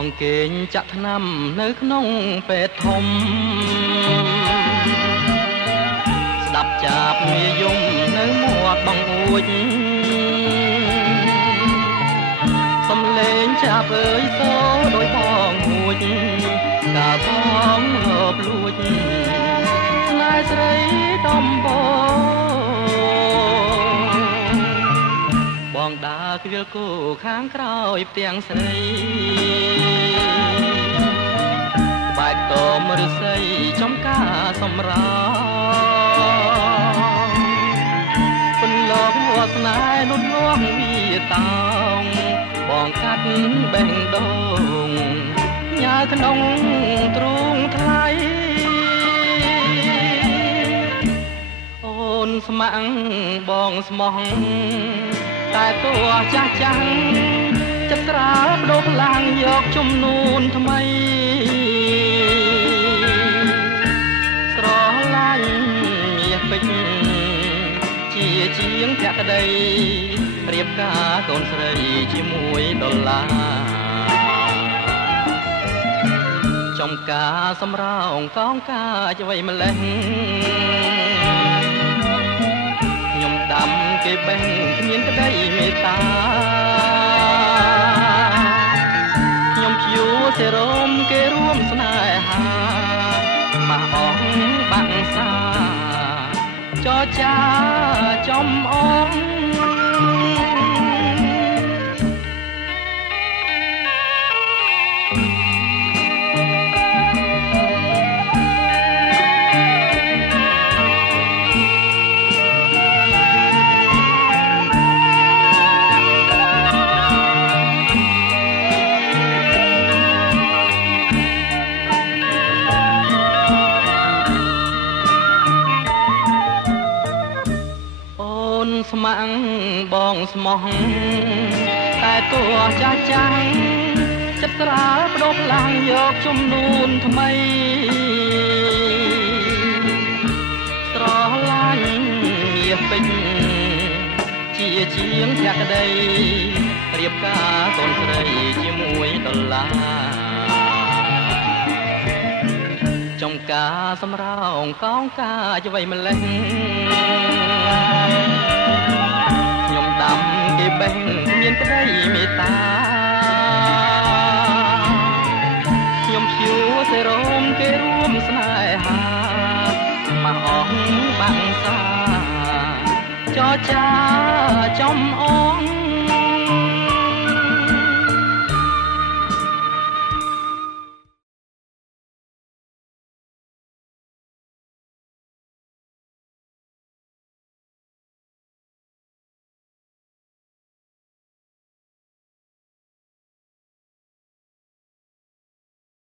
បងគេងចាក់ថ្នាំនៅក្នុងពេទ្យធំស្ដាប់ចាប់មាយំនៅមាត់បងអួចសំលេងចាប់អើយសូដោយបងអួចកាលបងងើបលួចស្នេហ៍ស្រីដំបងដើរគ្រាលគោខាងក្រោយផ្ទាំងស្រីបែកតមឫស្សីចំការសម្រោពន្លកវត្តស្នេហ៍លូតលាស់វាតោងបងកាត់បេះដូងញ៉ាក្នុងទ្រូងថ្លៃអូនស្ម័គ្របងស្មោះតែតួចាស់ចាំងចិត្តស្រាលបដូរឡើងយកជំនូនថ្មីស្រឡាញ់មាសពេជ្រជាជាងភក្តីរៀបការកូនស្រីជាមួយដុល្លារចំការសម្រោងកងការអ្វីម្លេះខ្ញុំដាំគេបេះគ្មានក្តីមេត្តាខ្ញុំភួរសេរ៉ូមគេរួមស្នេហាមកអងបាក់សាចរចាចំអងស្ម័គ្របងស្មោះតែតួចាស់ចាំងចិត្តស្រាលបដូរឡើងយកជំនូនថ្មីស្រឡាញ់មាសពេជ្រជាជាងភក្តីរៀបការកូនស្រីជាមួយដុល្លារចំការសម្រោងកងការអ្វីម្លេះខ្ញុំដាំគេបេះមានក្តីមេត្តាខ្ញុំភួរសេរ៉ូមគេរួមស្នេហាមកអងបាក់សាចរចាចំអ